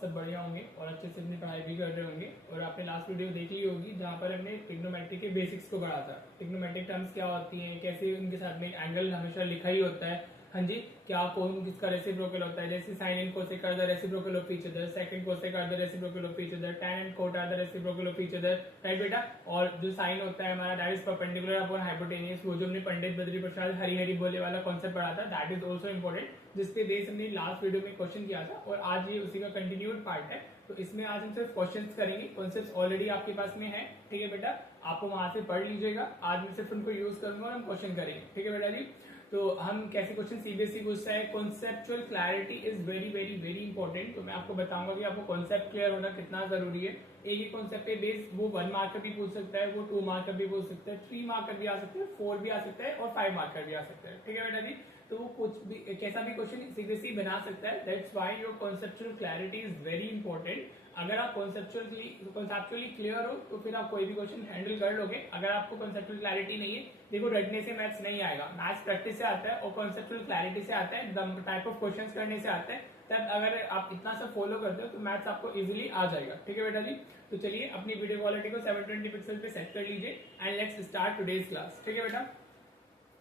सब बढ़िया होंगे और अच्छे से अपनी पढ़ाई भी कर रहे होंगे। और आपने लास्ट वीडियो देख ली होगी जहाँ पर हमने ट्रिग्नोमेट्री के बेसिक्स को पढ़ा था। ट्रिग्नोमेट्रिक टर्म्स क्या होती हैं, कैसे उनके साथ में एंगल हमेशा लिखा ही होता है। हाँ जी, क्या कौन किसका रेसिप्रोकल होता है, जैसे sine and cosec are the reciprocal of each other, second cosec are the reciprocal of each other, tan and cot are the reciprocal of each other, right बेटा। और जो साइन होता है हमारा that is perpendicular upon hypotenuse, वो जो हमने पंडित बद्री प्रसाद हरिहरी बोले वाला कॉन्सेप्ट पढ़ा था, दैट इज आल्सो इंपॉर्टेंट, जिसपे बेस हमने लास्ट वीडियो में क्वेश्चन किया था और आज ये उसी का कंटिन्यूड पार्ट है। तो इसमें आज हम सिर्फ क्वेश्चंस करेंगे, कॉन्सेप्ट्स ऑलरेडी आपके पास में है, ठीक है बेटा। आपको वहां से पढ़ लीजिएगा, आज मैं सिर्फ उनको यूज करूंगा और हम क्वेश्चन करेंगे, ठीक है बेटा जी। तो हम कैसे क्वेश्चन सीबीएसई पूछता है, conceptual clarity is very very very important. तो मैं आपको बताऊंगा कि आपको कॉन्सेप्ट क्लियर होना कितना जरूरी है। एक ही कॉन्सेप्ट पे बेस वो 1 मार्कर भी पूछ सकता है, वो 2 मार्कर भी पूछ सकता है, 3 मार्कर भी आ सकता है, 4 भी आ सकता है और 5 मार्कर भी आ सकता है, ठीक है बेटा जी। तो वो कुछ भी कैसा भी क्वेश्चन सीबीएसई बना सकता है। That's why your conceptual clarity is very important. अगर आप कॉन्सेप्चुअली क्लियर हो तो फिर आप कोई भी क्वेश्चन हैंडल कर लोगे। अगर आपको कॉन्सेप्चुअल क्लैरिटी नहीं है, देखो रटने से मैथ्स नहीं आएगा, मैथ्स प्रैक्टिस से आता है और कॉन्सेप्चुअल क्लैरिटी से आता है, टाइप ऑफ क्वेश्चंस करने से आता है। तब अगर आप इतना सब फॉलो करते हो तो मैथ्स आपको इजीली आ जाएगा, ठीक है बेटा जी। तो चलिए अपनी वीडियो क्वालिटी को 720 पिक्सल पे सेट कर लीजिए and let's start today's class, ठीक है बेटा।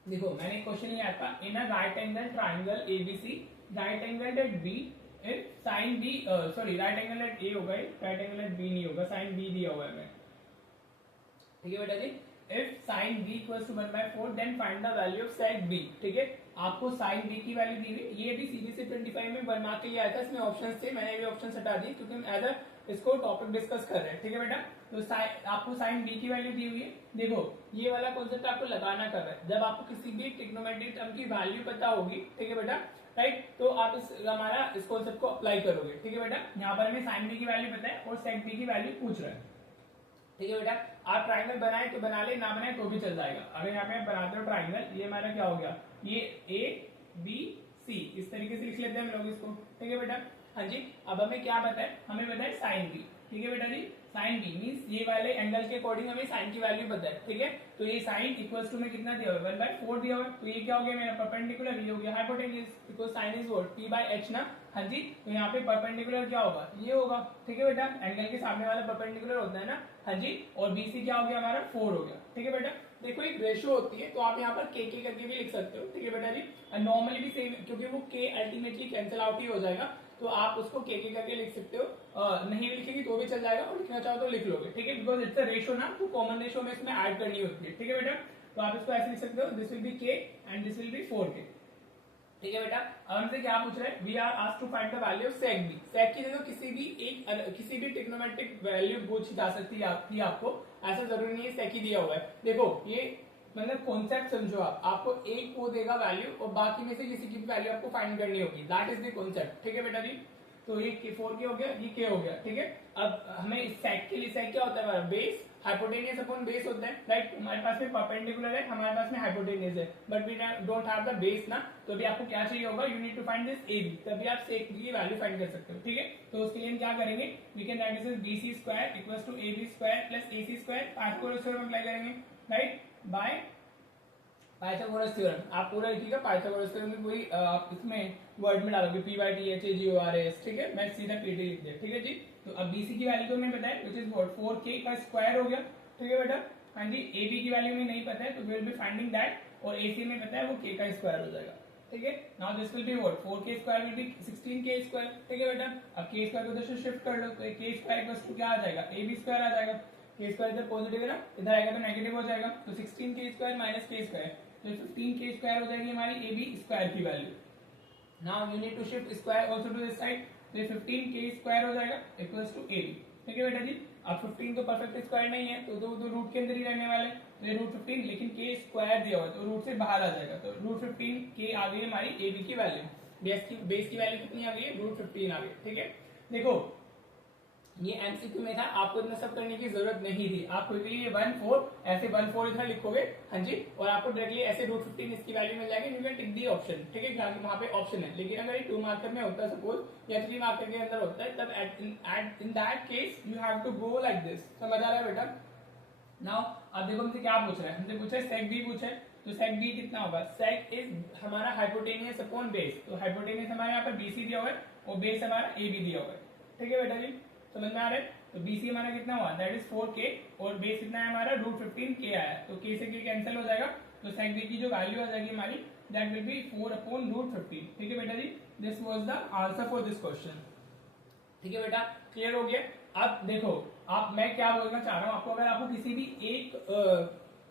देखो मैंने क्वेश्चन लिया था, in a right angle triangle ABC, right angle at B, sine B, sorry right angle at A होगा, राइट एंगल एट बी नहीं होगा, साइन बी दिया हुआ है मैं, ठीक है बेटा जी। If sine B equals to 1/4 then find the value of sec B, ठीक है। आपको साइन बी की वैल्यू दी हुई, ये भी सीबीएसई 25 में 1 मार्क के लिए आया था, इसमें ऑप्शंस थे, मैंने भी ऑप्शन हटा दिए क्योंकि हम एज इसको टॉपिक डिस्कस कर रहे हैं, ठीक है बेटा। तो आपको साइन बी की वैल्यू दी हुई है। देखो ये वाला कॉन्सेप्ट आपको लगाना कर रहा है, जब आपको किसी भी ट्रिग्नोमेट्रिक टर्म की वैल्यू पता होगी, ठीक है बेटा, राइट, तो आप इस कॉन्सेप्ट को अप्लाई करोगे, ठीक है बेटा। यहाँ पर हमें साइन बी की वैल्यू पता है और सेक बी की वैल्यू पूछ रहा है, ठीक है बेटा। आप ट्राइंगल बनाए तो बना ले, ना बनाए तो भी चल जाएगा। अगर यहाँ पे बनाते हो ट्राइंगल, ये हमारा क्या हो गया, ये ए बी सी, इस तरीके से लिख लेते हैं हम लोग इसको, ठीक है बेटा। हाँ जी, अब हमें क्या पता है, हमें पता है साइन बी, ठीक है बेटा जी। साइन बी मीन्स ये वाले एंगल के अकॉर्डिंग हमें साइन की वैल्यू पता है, ठीक है। तो ये साइन इक्वल्स टू में कितना दिया हुआ है, 1/4 दिया हुआ है। तो ये क्या हो गया मेरा परपेंडिकुलर, ये हो गया hypotenuse, because sign is what, p/h ना। हाँ जी, तो यहाँ पे परपेंडिकुलर क्या होगा, ये होगा, ठीक है बेटा। एंगल के सामने वाला परपेंडिकुलर होता है ना, हाँ जी। और BC क्या हो गया हमारा, 4 हो गया, ठीक है बेटा। देखो एक रेशियो होती है तो आप यहाँ पर के करके भी लिख सकते हो, ठीक है बेटा जी। नॉर्मली भी सेम, क्योंकि वो के अल्टीमेटली कैंसिल आउट ही हो जाएगा, तो आप उसको के करके लिख सकते हो। नहीं लिखेंगे तो भी चल जाएगा और लिखना चाहो तो लिख लोगे, ठीक है, बिकॉज इट्स अ रेशियो ना, तो कॉमन रेशियो में इसमें ऐड करनी होती है, ठीक है बेटा। तो आप इसको ऐसे लिख सकते हो, दिस विल बी के and this will be 4k, ठीक है बेटा। अब हमसे क्या पूछ रहे हैं, we are asked to find the value of sec B. Sec की देखो किसी भी ट्रिग्नोमेट्रिक वैल्यू पूछी जा सकती है आपको, ऐसा जरूरी नहीं है सेक ही दिया हुआ है। देखो ये मतलब कॉन्सेप्ट समझो, आपको एक को देगा वैल्यू और बाकी में से किसी की भी वैल्यू आपको फाइंड करनी होगी, दैट इज द कॉन्सेप्ट, ठीक है बेटा जी। तो ये 4k हो गया, ये k हो गया, ठीक है। अब हमें सेक के लिए, सेक क्या होता है हमारा, बेस, हाइपोटेनियस अपॉन बेस होता है, राइट। हमारे पास में परपेंडिकुलर है, हमारे पास में हाइपोटेनियस है, but we don't have the base ना। तो अभी आपको क्या चाहिए होगा, you need to find this AB, तभी आप सेक की वैल्यू फाइंड कर सकते हो, ठीक है। तो उसके लिए हम क्या करेंगे, we can write this BC square equals to AB square plus AC square, Pythagoras theorem apply करेंगे, राइट, बाय पाइथागोरस थ्योरम। आप पूरा लिखिएगा पाइथागोरस थ्योरम की पूरी, इसमें वर्ड में डालोगे PYTHAGORAS, ठीक है। मैं सीधा PT लिख दिया, ठीक है जी। तो अब BC की वैल्यू तो हमें पता है, व्हिच इज व्हाट, 4k का स्क्वायर हो गया, ठीक है बेटा। हाँ जी, AB की वैल्यू में नहीं पता है तो we will be finding that, और AC में पता है वो k का स्क्वायर हो जाएगा, ठीक है। Now this will be what, 4k square will be 16k square, ठीक है बेटा। अब k स्क्वायर को उधर से शिफ्ट कर लो तो k स्क्वायर इक्वल्स टू क्या आ जाएगा, AB स्क्वायर आ जाएगा। k स्क्वायर इधर पॉजिटिव है ना, इधर आएगा तो नेगेटिव हो जाएगा, तो 16k square minus k square, तो 15k स्क्वायर हो जाएगी हमारी AB स्क्वायर की value. Now you need to shift square also to this side, तो 15k स्क्वायर हो जाएगा इक्वल्स टू AB, ठीक है बेटा जी। अब 15 तो परफेक्ट स्क्वायर नहीं है, तो रूट के अंदर ही रहने वाले, तो ये रूट 15, लेकिन k स्क्वायर दिया हुआ है तो रूट से बाहर आ जाएगा, तो रूट 15k आ गई हमारी AB की वैल्यू। बेस की वैल्यू कितनी आ गई है, रूट 15 आ गई, ठीक है। देखो ये एमसीक्यू में था, आपको इतना सब करने की जरूरत नहीं थी, आप क्विकली ये 1/4 ऐसे 1/4 इधर लिखोगे, हाँ जी, और आपको डायरेक्टली ऐसे रूट 15 इसकी वैल्यू मिल जाएगी, you can tick the option, ठीक है, वहां पे ऑप्शन है। लेकिन अगर ये 2 मार्कर में होता है सपोज, या 3 मार्कर के अंदर होता है, तब in that case you have to go like this, समझ आ रहा है बेटा। नाउ अब देखो हमसे क्या पूछ रहा है, हमसे पूछा है सेक बी पूछा है, तो सेक बी कितना होगा, सेक इज हमारा हाइपोटेनियस अपॉन बेस, तो हाइपोटेनियस हमारे यहाँ पर BC दिया हुआ है और बेस हमारा AB दिया हुआ है, ठीक है बेटा जी, समझ में आ रहा है। तो BC हमारा कितना हुआ, दैट इज 4K, और बेस कितना है हमारा √15K आया, तो K से K कैंसिल हो जाएगा, तो sec B की जो वैल्यू आ जाएगी हमारी दैट विल बी 4/√15। ठीक है बेटा जी, this was the answer for this question. ठीक है बेटा, क्लियर हो गया। अब देखो, आप मैं क्या बोलना चाह रहा हूँ आपको, अगर आपको किसी भी एक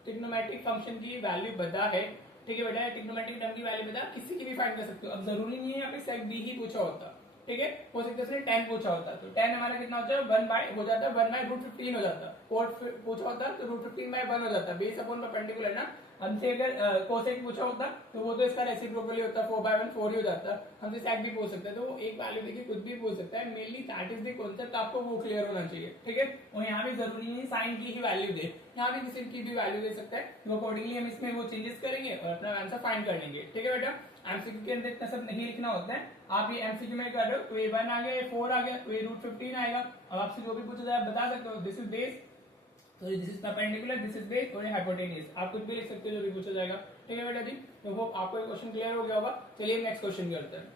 ट्रिग्नोमेट्रिक फंक्शन की वैल्यू पता है, ठीक है बेटा, ट्रिग्नोमेट्रिक टर्म की वैल्यू पता, किसी की भी फाइंड कर सकते हो। अब जरूरी नहीं है यहाँ पे sec B ही पूछा होता, ठीक है, हो सकता है 10 पूछा होता, तो 10 हमारा कितना होता है, 1 हो जाता है, 1/√15 हो जाता, कोट पूछा होता तो √15/1 हो जाता, बेस अपॉन परपेंडिकुलर ना। हमसे अगर कोसेक पूछा होता तो वो तो इसका रेसिप्रोकल ही होता, 4/1 4 ही हो जाता। हमसे सेक भी पूछ सकता है, तो वो एक वैल्यू देखिए कुछ भी पूछ सकता है, mainly that is the concept, आपको वो क्लियर होना चाहिए। ठीक है, और यहाँ भी जरूरी नहीं साइन की ही वैल्यू दे, यहाँ भी किसी की भी वैल्यू दे सकता है, तो अकॉर्डिंगली हम इसमें वो चेंजेस करेंगे और अपना आंसर फाइंड कर लेंगे। ठीक है बेटा, एमसीक्यू के अंदर इतना सब नहीं लिखना होता है, आप ये एमसीक्यू में कर रहे हो तो ये 1 आ गया, ये 4 आ गया, तो ये √15 आएगा। अब आपसे जो भी पूछा जाए आप बता सकते हो, दिस इज बेस, तो this is perpendicular, this is base और ये हाइपोटेन्यूज, आप कुछ भी लिख सकते हो जो भी पूछा जाएगा। ठीक है बेटा जी, तो होप आपको ये क्वेश्चन क्लियर हो गया होगा। चलिए नेक्स्ट क्वेश्चन करते हैं।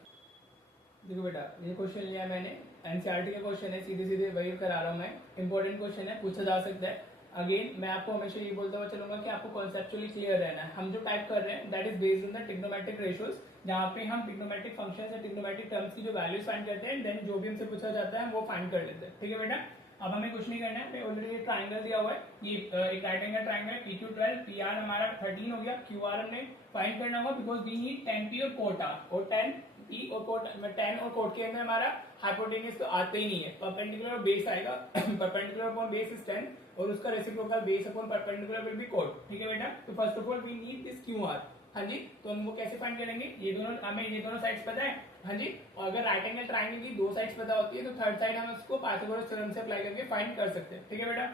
देखो बेटा, ये क्वेश्चन लिया मैंने, एनसीईआरटी का क्वेश्चन है, सीधे सीधे वही करा रहा हूँ मैं, इंपॉर्टेंट क्वेश्चन है, पूछा जा सकता है। अगेन मैं आपको हमेशा ये बोलता हुआ चलूंगा कि आपको कॉन्सेप्चुअली क्लियर रहना है। हम जो टाइप कर रहे हैं that is based on the trigonometric ratios, जहाँ पे हम ट्रिग्नोमेट्रिक फंक्शंस या ट्रिग्नोमेट्रिक टर्म्स की जो वैल्यूज फाइंड करते हैं, देन जो भी हमसे पूछा जाता है वो फाइंड कर लेते हैं। ठीक है बेटा, अब हमें कुछ नहीं करना है, ऑलरेडी ट्राइंगल दिया हुआ है, ये एक राइट एंगल ट्राइंगल है, PQ 12, PR हमारा 13 हो गया, QR हमने फाइंड करना होगा बिकॉज वी नीड 10P और कोट R, और 10P और कोट 10 और कोट के अंदर हमारा हाइपोटेन्यूज तो आते ही नहीं है, परपेंडिकुलर और बेस आएगा, परपेंडिकुलर अपॉन बेस इज 10 और उसका reciprocal base upon perpendicular will be cot. ठीक है बेटा, तो first of all we need this QR। हाँ जी, तो हम वो कैसे फाइंड करेंगे, ये दोनों हमें ये दोनों साइड्स पता है। हाँ जी, और अगर राइट एंगल ट्राइंगल की दो साइड्स पता होती है तो थर्ड साइड हम उसको पाइथागोरस थ्योरम से अप्लाई करके फाइंड कर सकते हैं। ठीक है बेटा,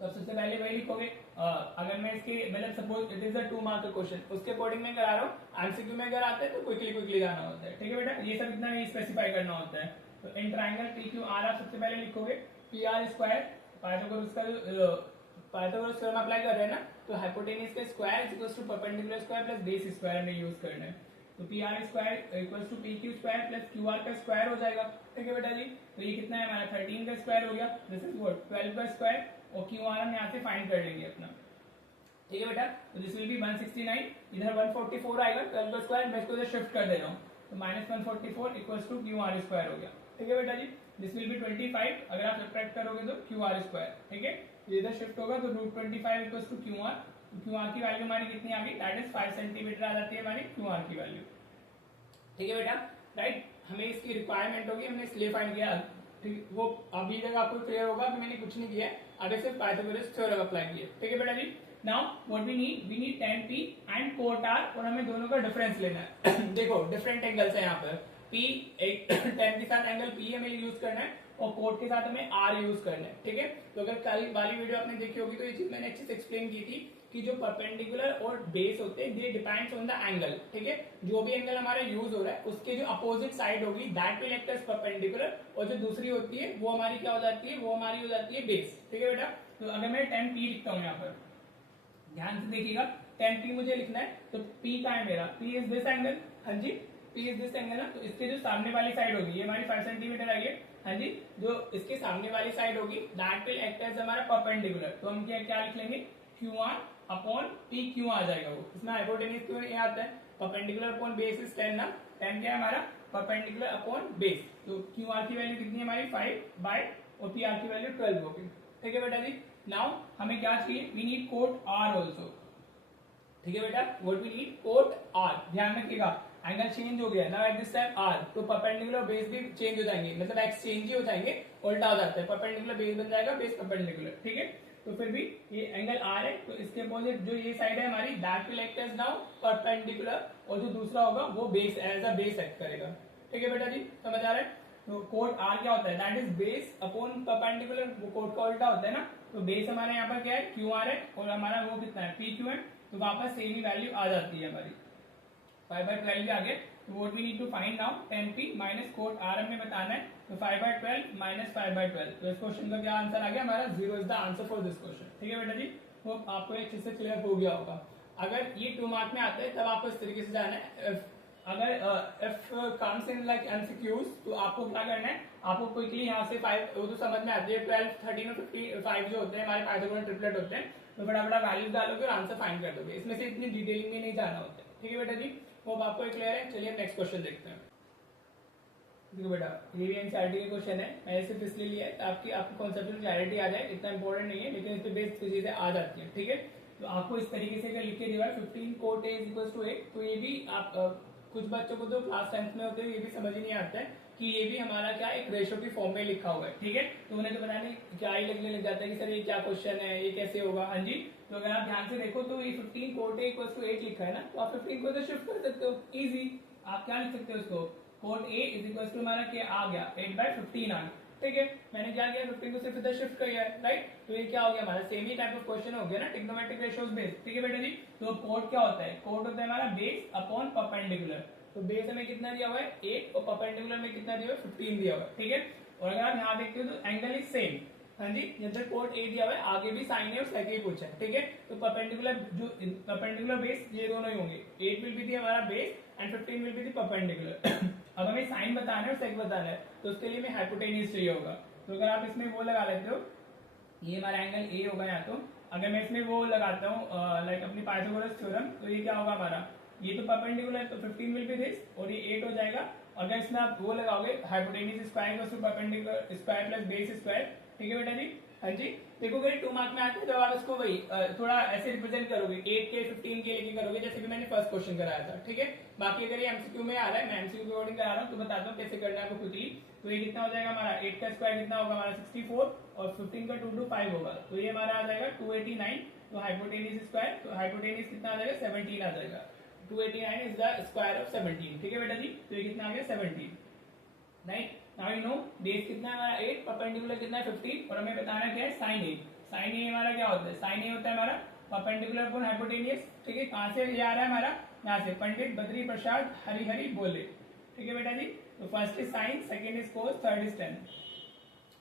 तो सबसे पहले वही लिखोगे, अगर मैं इसके मतलब suppose it is a 2 mark का क्वेश्चन, उसके अकॉर्डिंग मैं करा रहा हूँ, एमसीक्यू में अगर आता है तो क्विकली जाना होता है। ठीक है बेटा, ये सब इतना नहीं स्पेसिफाई करना होता है। तो इन ट्राइंगल PQR आप सबसे पहले लिखोगे PR स्क्वायर, पाइथागोरस का पाइथागोरस थ्योरम अप्लाई कर रहे हैं ना, तो हाइपोटेन्यूज का square is equal to perpendicular square plus base square हमें यूज करना है। तो PR square equal to PQ square plus QR का स्क्वायर हो जाएगा। ठीक है बेटा जी, तो ये कितना है हमारा 13 का स्क्वायर हो गया, दिस इज व्हाट 12 का स्क्वायर, और QR हम यहाँ से फाइंड कर लेंगे अपना। ठीक है बेटा, तो दिस विल बी 169, इधर 144 आएगा, 12 का स्क्वायर मैं इसको इधर शिफ्ट कर दे रहा हूँ, तो -144 इक्वल्स टू QR स्क्वायर हो गया। ठीक है बेटा जी, दिस विल बी 25, अगर आप सब्ट्रैक्ट करोगे तो QR स्क्वायर। ठीक है, इधर शिफ्ट होगा तो √25 इक्वल्स टू QR, QR की वैल्यू हमारी कितनी आ गई, दैट इज 5 सेंटीमीटर आ जाती है हमारी QR की वैल्यू। ठीक है बेटा, राइट, हमें इसकी रिक्वायरमेंट होगी, हमने इसलिए फाइंड किया। ठीक, वो अभी तक आपको क्लियर होगा कि मैंने कुछ नहीं किया, आगे सिर्फ पाइथागोरस थ्योरम अप्लाई किया। ठीक है बेटा जी, now what we need 10P and quote R, और हमें दोनों का डिफरेंस लेना है। देखो डिफरेंट एंगल्स है यहाँ पर, P एक 10 के साथ एंगल P हमें यूज करना है और कोट के साथ हमें R यूज करना है। ठीक है, तो अगर कल वाली वीडियो आपने देखी होगी तो ये चीज मैंने अच्छे से एक्सप्लेन की थी कि जो परपेंडिकुलर और बेस होते हैं दे डिपेंड्स ऑन द एंगल। ठीक है, जो भी एंगल हमारा यूज हो रहा है उसके जो अपोजिट साइड होगी that will act as perpendicular, और जो दूसरी होती है वो हमारी क्या हो जाती है, वो हमारी हो जाती है बेस। ठीक है बेटा, तो अगर मैं 10P लिखता हूँ यहाँ पर, ध्यान से देखिएगा, 10P मुझे लिखना है, तो P का है मेरा, P इज दिस एंगल। हाँ जी, P इज दिस एंगल ना, तो इसके जो सामने वाली साइड होगी ये हमारी 5 सेंटीमीटर आई है। हाँ जी, जो इसके सामने वाली साइड होगी दैट विल एक्ट एज हमारा परपेंडिकुलर, तो हम क्या लिख लेंगे, QR अपॉन PQ आ जाएगा वो, इसमें हाइपोटेन्यूज क्यों ये आता है, परपेंडिकुलर अपॉन बेस इज 10 ना, 10 क्या है हमारा, परपेंडिकुलर अपॉन बेस, तो QR की वैल्यू कितनी है हमारी 5 बाय, और PR की वैल्यू 12 होगी। ठीक है बेटा जी, नाउ हमें क्या चाहिए, we need cot R also. ठीक है बेटा, what we need, cot R, ध्यान रखिएगा एंगल चेंज हो गया ना एट दिस टाइम R, तो परपेंडिकुलर बेस भी चेंज हो जाएंगे, मतलब एक्सचेंज ही हो जाएंगे, उल्टा हो जाता है, परपेंडिकुलर बेस बन जाएगा बेस परपेंडिकुलर। ठीक है, तो फिर भी ये एंगल R है, तो इसके अपोजिट जो ये साइड है हमारी that will act as now perpendicular, और जो दूसरा होगा वो base as a base act करेगा। ठीक है बेटा जी, समझ आ रहा है। तो कोट R क्या होता है, that is base upon perpendicular, वो कोट का उल्टा होता है ना, तो बेस हमारे यहाँ पर क्या है, QR है, और हमारा वो कितना है, PQ है, तो वापस सेम ही वैल्यू आ जाती है हमारी 5/12 भी आ गए। तो what we need to find now 10P minus cot R हमें बताना है, तो 5/12 माइनस 5/12, तो इस क्वेश्चन का क्या आंसर आ गया हमारा, 0 is the answer for this question. ठीक है बेटा जी, वो आपको अच्छे से क्लियर हो गया होगा। अगर ये 2 मार्क में आता है तब आपको इस तरीके से जाना है, अगर if comes in like MCQs तो आपको क्या करना है, आपको क्विकली यहाँ से 5 वो तो समझ में आती है, 12, 13 और 55 जो होते हैं हमारे पाइथागोरस ट्रिपलेट होते हैं, तो बड़ा बड़ा वैल्यूज डालोगे और आंसर फाइंड कर दोगे। इसमें से इतनी डिटेलिंग में नहीं जाना होता है। ठीक है बेटा जी, होप आपको क्लियर है। चलिए नेक्स्ट क्वेश्चन देखते हैं। देखो बेटा, ये भी एनसीईआरटी के क्वेश्चन है, मैंने सिर्फ इसलिए लिया है ताकि आपको कॉन्सेप्चुअल क्लैरिटी आ जाए। इतना इंपॉर्टेंट नहीं है लेकिन इस पे बेस्ड चीजें आ जाती हैं। ठीक है, तो आपको इस तरीके से अगर लिख के दिया 15 कोट ए इक्वल्स टू 8, तो ये भी आप कुछ बच्चों को तो क्लास 10th में होते हैं ये भी समझ ही नहीं आता है कि ये भी हमारा क्या एक रेशो की फॉर्म में लिखा हुआ है। ठीक है, तो उन्हें तो पता नहीं क्या ही लगने लग जाता है कि सर ये क्या क्वेश्चन है, ये कैसे होगा। हाँ जी, तो अगर आप ध्यान से देखो तो ये 15 कोट ए इक्वल्स टू 8 लिखा है ना, तो आप 15 को तो शिफ्ट कर सकते हो इजी। आप क्या लिख सकते हो उसको, cot A is equals to हमारा क्या आ गया 8/15 आ गया। ठीक है, मैंने क्या किया 15 को सिर्फ इधर शिफ्ट किया है, राइट। तो ये क्या हो गया हमारा same he type of question हो गया ना, ट्रिग्नोमेट्रिक रेशियोज बेस। ठीक है बेटा जी, तो कोट क्या होता है, कोट होता है हमारा बेस अपॉन परपेंडिकुलर। तो बेस हमें कितना दिया हुआ है 8 और परपेंडिकुलर में कितना दिया हुआ है 15 दिया हुआ है। ठीक है, और अगर आप यहाँ देखते हो तो एंगल इज सेम। हाँ जी, जब कोट ए दिया हुआ है आगे भी साइन है और सेक ही पूछा है। ठीक है, तो परपेंडिकुलर जो परपेंडिकुलर बेस ये दोनों ही होंगे, 8 विल बी दी हमारा base and 15 will be the perpendicular. अब हमें साइन बताना है और सेक बताना है, तो उसके लिए हमें हाइपोटेन्यूज चाहिए होगा। तो अगर आप इसमें वो लगा लेते हो, ये हमारा एंगल ए होगा यहाँ। तो अगर मैं इसमें वो लगाता हूँ लाइक अपनी पाइथागोरस थ्योरम, तो ये क्या होगा हमारा, ये तो परपेंडिकुलर है तो 15 विल बी दिस और ये 8 हो जाएगा। अगर इसमें आप वो लगाओगे hypotenuse square equals to perpendicular square plus base square. ठीक है बेटा जी, हाँ जी। देखो अगर 2 मार्क में आते हैं तो आप इसको वही थोड़ा ऐसे रिप्रेजेंट करोगे, 8 के 15 के लेके करोगे जैसे कि मैंने फर्स्ट क्वेश्चन कराया था। ठीक है, बाकी अगर ये एमसीक्यू में आ रहा है, मैं एमसीक्यू के अकॉर्डिंग करा रहा हूँ तो बताता हूँ कैसे करना है आपको खुद ही। तो ये कितना हो जाएगा हमारा 8 का स्क्वायर कितना होगा हमारा 64 और 15 का 2 to 5 होगा, तो ये हमारा आ जाएगा 289। तो हाइपोटेन्यूज स्क्वायर, तो हाइपोटेन्यूज कितना आ जाएगा 17 आ जाएगा। 289 इज द स्क्वायर ऑफ 17। ठीक है बेटा जी, तो ये कितना आ गया 17, right. Now you know base कितना है हमारा 8, परपेंडिकुलर कितना है 15 और हमें बताना क्या है साइन ए। साइन ए हमारा क्या होता है, साइन ए होता है हमारा परपेंडिकुलर अपॉन हाइपोटेन्यूज। ठीक है, कहां से ये आ रहा है हमारा, यहाँ से पंडित बद्री प्रसाद हरि हरि बोले। ठीक है बेटा जी, तो first is sine, second is cos, third is tan.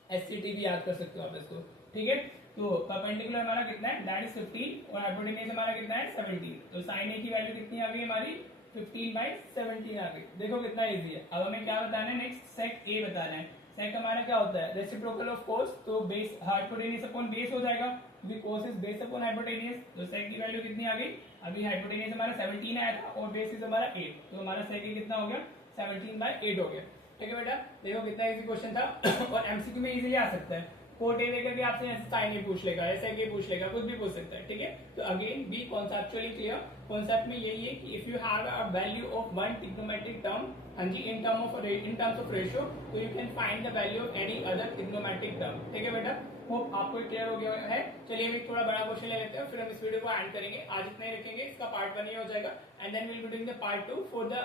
SCT भी याद कर सकते हो आप इसको। ठीक है, तो परपेंडिकुलर हमारा कितना है दैट इज 15 और हाइपोटेन्यूज हमारा कितना है 17। तो साइन ए की वैल्यू कितनी आ गई हमारी 15/17 आ गई। देखो कितना इजी है। अब हमें क्या बताना है नेक्स्ट, सेक ए बताना है। सेक हमारा क्या होता है रेसिप्रोकल ऑफ कोस, तो बेस हाइपोटेन्यूज अपॉन बेस हो जाएगा क्योंकि कोस इज बेस अपॉन हाइपोटेन्यूज। तो सेक की वैल्यू कितनी आ गई, अभी हाइपोटेन्यूज हमारा 17 आया था और बेस इज हमारा 8, तो हमारा सेक कितना हो गया 17/8 हो गया। ठीक है बेटा, देखो कितना इजी क्वेश्चन था और एमसीक्यू में इजीली आ सकता है। कोट ए लेकर भी आपसे साइन ए पूछ लेगा, ऐसा ये पूछ लेगा, कुछ भी पूछ सकता है। ठीक है, तो again be conceptually clear. Concept में यही है कि if you have a value of one trigonometric term, हाँ जी, इन टर्म्स ऑफ रेशियो, तो you can find the value of any other trigonometric term. ठीक है बेटा, होप आपको क्लियर हो गया है। चलिए अभी थोड़ा बड़ा क्वेश्चन ले लेते हैं फिर हम इस वीडियो को एंड करेंगे। आज इतना ही रखेंगे, इसका पार्ट 1 ये हो जाएगा and then will be doing the part 2 for the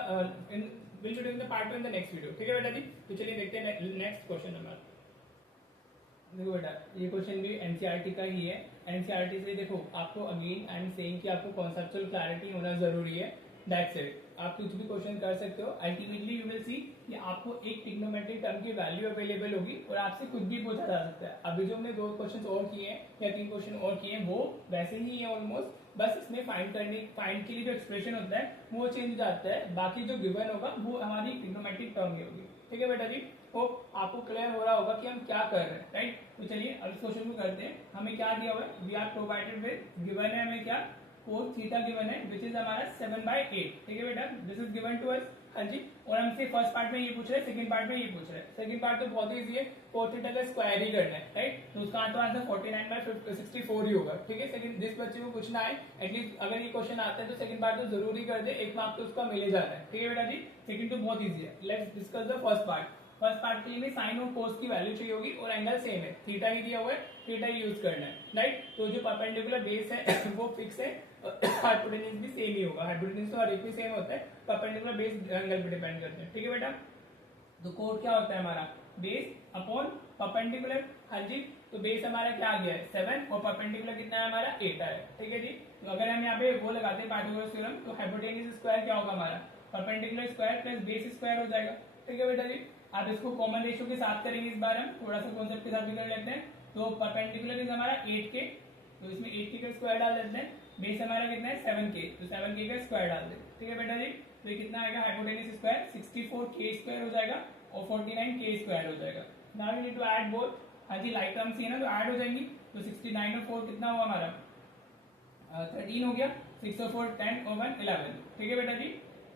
will be doing the part 2 in the next video. ठीक है बेटा जी, तो चलिए देखते हैं नेक्स्ट क्वेश्चन नंबर। देखो बेटा, ये क्वेश्चन भी एनसीईआरटी का ही है। एनसीईआरटी से देखो आपको अगेन आई एम सेइंग कि आपको कॉन्सेप्चुअल क्लैरिटी होना जरूरी है, दैट्स इट। आप कुछ भी क्वेश्चन कर सकते हो, अल्टीमेटली यू विल सी कि आपको एक ट्रिग्नोमेट्रिक टर्म की वैल्यू अवेलेबल होगी और आपसे कुछ भी पूछा जा सकता है। अभी जो हमने 2 क्वेश्चन और किए हैं या 3 क्वेश्चन और किए हैं वो वैसे ही है ऑलमोस्ट, बस इसमें फाइंड के लिए जो एक्सप्रेशन होता है वो चेंज हो जाता है, बाकी जो गिवन होगा वो हमारी ट्रिग्नोमेट्रिक टर्म ही होगी। ठीक है बेटा जी, तो आपको क्लियर हो रहा होगा कि हम क्या कर रहे हैं, राइट। तो चलिए अब इस क्वेश्चन को करते हैं। हमें क्या दिया हुआ है, we are provided with given है हमें क्या कोस थीटा गिवन है विच इज हमारा 7/8। ठीक है बेटा, this is given to us. हाँ जी, और हमसे फर्स्ट पार्ट में ये पूछ रहे हैं, सेकंड पार्ट में ये पूछ रहे हैं। सेकंड पार्ट तो बहुत इजी है, कोस थीटा का स्क्वायर ही करना है, राइट। तो उसका आंसर 49/64 ही होगा। ठीक है, सेकंड जिस बच्चे को पूछना है एटलीस्ट अगर ये क्वेश्चन आता है तो सेकंड पार्ट तो जरूरी कर दे, 1 मार्क तो उसका मिल जाता है। ठीक है बेटा जी, सेकंड तो बहुत ईजी है। Let's discuss the first part. First part के लिए साइन और कोस की वैल्यू चाहिए होगी और एंगल सेम है, थीटा ही दिया हुआ है, थीटा ही यूज करना है, राइट। तो जो परपेंडिकुलर बेस है वो फिक्स है, हाइपोटेन्यूज भी सेम ही होगा। हाइपोटेन्यूज तो हर एक भी सेम होता है, परपेंडिकुलर बेस एंगल पे डिपेंड करते हैं। ठीक है बेटा, तो कोड क्या होता है हमारा बेस अपॉन परपेंडिकुलर। हाँ जी, तो बेस हमारा क्या आ गया है 7 और परपेंडिकुलर कितना है हमारा 8 है। ठीक है जी, तो अगर हम यहाँ पे वो लगाते हैं पाइथागोरस थ्योरम, तो हाइपोटेन्यूज स्क्वायर क्या होगा हमारा perpendicular square plus base square हो जाएगा। ठीक है बेटा जी, आप इसको कॉमन रेशियो के साथ करेंगे, इस बार हम थोड़ा सा कॉन्सेप्ट के साथ भी कर लेते हैं। तो परपेंडिकुलर इज हमारा 8k, तो इसमें 8k का स्क्वायर डाल देते हैं। बेस हमारा कितना है 7k, तो 7k का स्क्वायर डाल दें। ठीक है बेटा जी, तो ये कितना आएगा हाइपोटेन्यूज स्क्वायर 64k स्क्वायर हो जाएगा और 49 के स्क्वायर हो जाएगा। Now you need to add both. हाँ जी, लाइक टर्म्स ही है ना, तो ऐड हो जाएंगी। तो 69 और 4 कितना हुआ हमारा 13 हो गया, 6 और 4 10 और 1 11। ठीक है बेटा जी,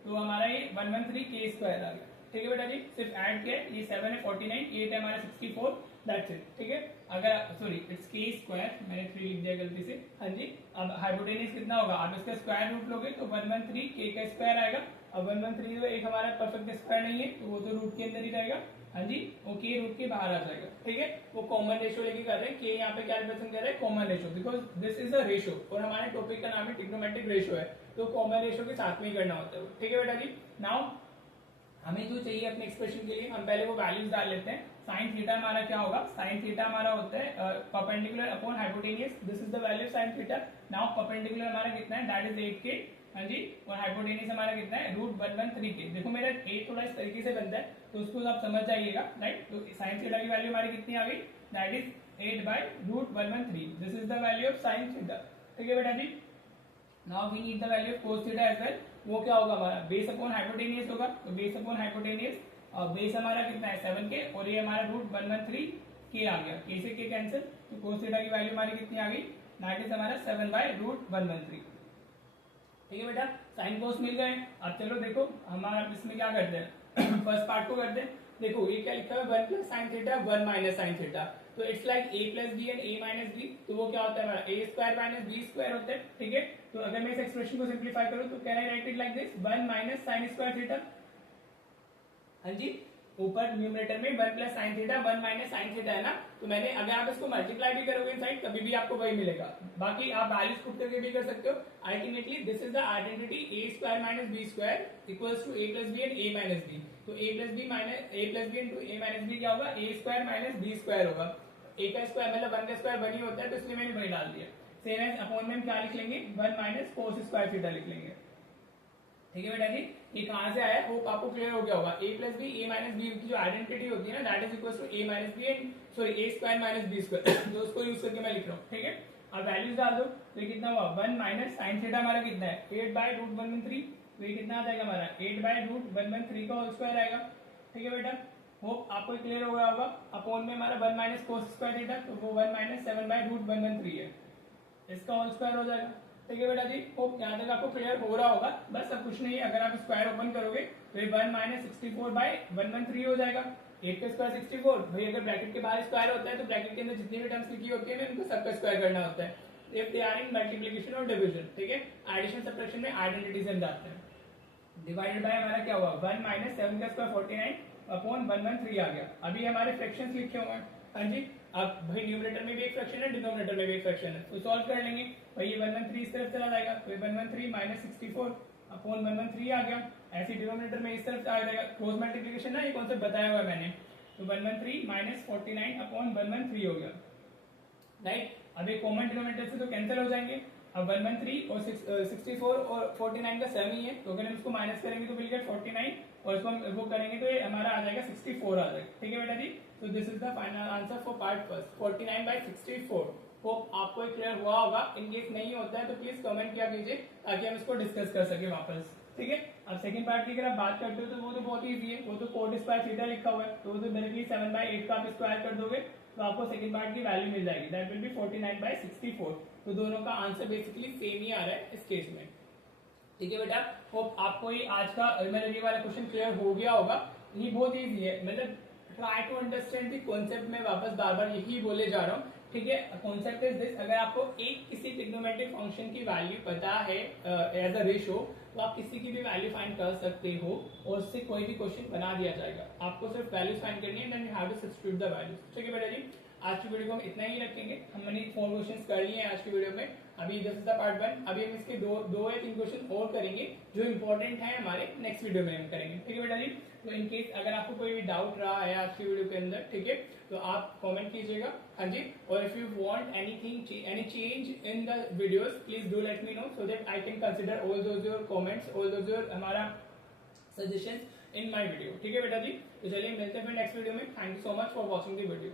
तो हमारा ये 113 के स्क्वायर आ गया। ठीक है बेटा जी, सिर्फ ऐड किया, ये 7 है 49, 8 है हमारा 64, दैट्स इट। ठीक है, अगर सॉरी इट्स के स्क्वायर, मैंने 3 लिख दिया गलती से। हाँ जी, अब हाइपोटेनस कितना होगा, आप इसका स्क्वायर रूट लोगे तो 113 के का स्क्वायर आएगा। अब 113 तो एक हमारा परफेक्ट स्क्वायर नहीं है, तो वो तो रूट के अंदर ही रहेगा। हाँ जी, वो के रूट के बाहर आ जाएगा। ठीक है, वो कॉमन रेशियो लेके कर रहे हैं, के यहाँ पे क्या रिप्रेजेंट कर रहे हैं, common ratio, because this is a ratio और हमारे टॉपिक का नाम है ट्रिग्नोमेट्रिक रेशियो है, तो कॉमन रेशियो के साथ में ही करना होता है। ठीक है बेटा जी, नाउ हमें जो चाहिए अपने एक्सप्रेशन के लिए, हम पहले वो वैल्यूज डाल लेते हैं। साइन थीटा हमारा क्या होगा, साइन थीटा हमारा होता है perpendicular upon hypotenuse, this is the value of sine theta. Now perpendicular हमारा कितना है, दैट इज 8 के। हाँ जी, और हाइपोटेनियस हमारा कितना है, रूट 113 के। देखो मेरा 8 थोड़ा इस तरीके से बनता है, तो उसको आप समझ जाइएगा, राइट। तो साइन थीटा की वैल्यू हमारी कितनी आ गई, that is 8 by root 113, this is the value of sine theta. ठीक है बेटा जी, now we need the value of cos theta as well. वो क्या होगा हमारा, बेस अपॉन हाइपोटेनियस होगा, तो बेस अपॉन हाइपोटेनियस, और बेस हमारा कितना है 7 के, और ये हमारा रूट 113 के आ गया, के से के कैंसिल, तो कोस थीटा की वैल्यू हमारी कितनी आ गई, दैट इज हमारा 7 बाय रूट 113। ठीक है बेटा, साइन कोस मिल गए। अब चलो देखो हमारा इसमें क्या करते हैं फर्स्ट पार्ट को करते हैं। देखो ये क्या लिखा है, 1 plus sine theta 1 minus sine theta, तो it's like a plus B and a minus B, तो वो क्या होता है हमारा a square minus B square होता है। ठीक है, तो अगर मैं इस एक्सप्रेशन को सिंप्लीफाई करूं तो can I right it like this, 1 minus sine square theta. हाँ जी, ऊपर न्यूमरेटर में 1 plus sine theta 1 minus sine theta है ना, तो मैंने अगर आप इसको मल्टीप्लाई भी करोगे इनसाइड कभी भी आपको वही मिलेगा। बाकी आप वैल्यूज पुट करके भी कर सकते हो। Ultimately this is the identity a square minus B square equals to a plus B and a minus B. तो a plus B minus a plus B into a minus B क्या होगा, a square minus B square होगा। a का square मतलब 1 का square 1 ही होता है, तो इसलिए मैंने वही डाल दिया। सेम एज अपॉन में हम क्या लिख लेंगे, 1 माइनस कोस स्क्वायर थीटा लिख लेंगे। ठीक है बेटा जी, ये कहां से आया, होप आपको क्लियर हो गया होगा। a plus B A minus B की जो आइडेंटिटी होती है ना, that is equal to a minus B and sorry a square minus B square, तो उसको यूज करके मैं लिख रहा हूँ। ठीक है, अब वैल्यूज डाल दो, तो ये कितना हुआ 1 माइनस साइन थीटा हमारा कितना है 8 बाय रूट 113, तो ये कितना आ जाएगा हमारा 8 बाय रूट 113 का होल स्क्वायर आएगा। ठीक है बेटा, होप आपको क्लियर हो गया होगा। अपॉन में हमारा 1 माइनस कोस स्क्वायर थीटा, तो वो 1 माइनस 7 बाय रूट 113 है, इसका होल स्क्वायर हो जाएगा। ठीक है बेटा जी, होप यहाँ तक आपको क्लियर हो रहा होगा। बस अब कुछ नहीं है, अगर आप स्क्वायर ओपन करोगे तो ये 1 माइनस 64 बाय 113 हो जाएगा। 8 का स्क्वायर 64, भाई अगर ब्रैकेट के बाहर स्क्वायर होता है तो ब्रैकेट के अंदर जितनी भी टर्म्स लिखी होती है उनको सबका स्क्वायर करना होता है, if they are in multiplication और डिवीजन। ठीक है, एडिशन सब्ट्रैक्शन में आइडेंटिटी से हम जाते हैं। डिवाइडेड बाय हमारा क्या हुआ 1 माइनस 7 का स्क्वायर 49 अपॉन 113 आ गया। अभी हमारे फ्रैक्शंस लिखे हुए हैं। हाँ जी, अब भाई न्यूमरेटर में भी एक फ्रैक्शन है, डिनोमिनेटर में भी एक फ्रैक्शन है, तो सॉल्व कर लेंगे। भाई ये 113 इस तरफ चला जाएगा, तो ये 113 माइनस 64 अपॉन 113 आ गया। ऐसे डिनोमिनेटर में इस तरफ आ जाएगा, क्रॉस मल्टीप्लिकेशन ना, ये कॉन्सेप्ट बताया हुआ है मैंने। तो 113 माइनस 49 अपॉन 113 हो गया, राइट। अब ये कॉमन डिनोमिनेटर से तो कैंसिल हो जाएंगे। अब 113 और 64 और 49 का सेम ही है, तो अगर हम इसको माइनस करेंगे तो विल गेट 49, और इसको हम वो करेंगे तो ये हमारा आ जाएगा 64 आ जाएगा। ठीक है बेटा जी, तो this is the final answer for part first, 49 by 64। Hope आपको क्लियर हुआ होगा। इन केस नहीं होता है तो प्लीज कमेंट किया कीजिए ताकि हम इसको डिस्कस कर सके वापस। ठीक है, अब सेकंड पार्ट की अगर आप बात करते हो तो वो तो बहुत ईजी है, वो तो कोट स्क्वायर थीटा लिखा हुआ है, तो वो तो डायरेक्टली 7 बाय 8 का आप स्क्वायर कर दोगे तो आपको सेकंड पार्ट की वैल्यू मिल जाएगी, दैट विल बी 49 बाय 64। तो दोनों का आंसर बेसिकली सेम ही आ रहा है इस केस में। ठीक है बेटा, होप आपको ये आज का मतलब ये वाला क्वेश्चन क्लियर हो गया होगा। ये बहुत ईजी है, मतलब try to understand the concept में वापस बार बार यही बोले जा रहा हूँ। ठीक है, कॉन्सेप्ट इज दिस, अगर आपको एक किसी ट्रिग्नोमेट्रिक फंक्शन की वैल्यू पता है एज अ रेशियो, तो आप किसी की भी वैल्यू फाइंड कर सकते हो और उससे कोई भी क्वेश्चन बना दिया जाएगा। आपको सिर्फ वैल्यूज फाइंड करनी है, then you have to substitute the values. ठीक है बेटा जी, आज की वीडियो को हम इतना ही रखेंगे। हमने 4 क्वेश्चंस कर लिए हैं आज की वीडियो में। अभी दिस इज द पार्ट 1, अभी हम इसके दो या तीन क्वेश्चन और करेंगे जो इंपॉर्टेंट है हमारे नेक्स्ट वीडियो में हम करेंगे। ठीक है बेटा जी, तो इन केस अगर आपको कोई भी डाउट रहा है आज की वीडियो के अंदर, ठीक है, तो आप कमेंट कीजिएगा। हाँ जी, और if you want any change in the videos please do let me know so that I can consider all those your comments, all those your हमारा सजेशंस इन माय वीडियो। ठीक है बेटा जी, तो चलिए मिलते हैं फिर नेक्स्ट वीडियो में। Thank you so much for watching the video.